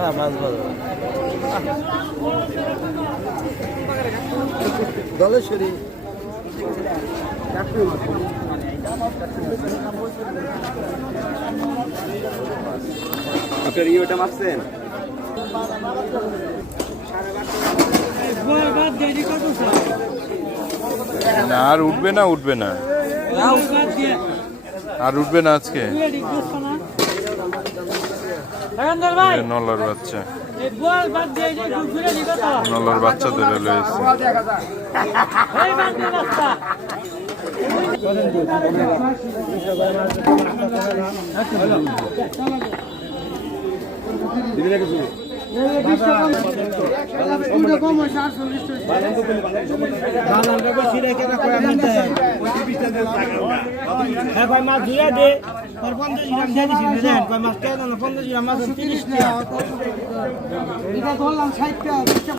হ্যাঁ মাছ ভালো দলেশ্বরী আপনার ইয়েটা মাপছেন না আর উঠবে না উঠবে না আর উঠবে না আজকে নলার বাচ্চা নলার বাচ্চা ধরে রয়েছে মাছ ধুয়ে দে 50 গ্রাম দিয়ে দিছি মাছ 50 গ্রাম মাছ 30 টাকা এটা ধরলাম 60 টাকা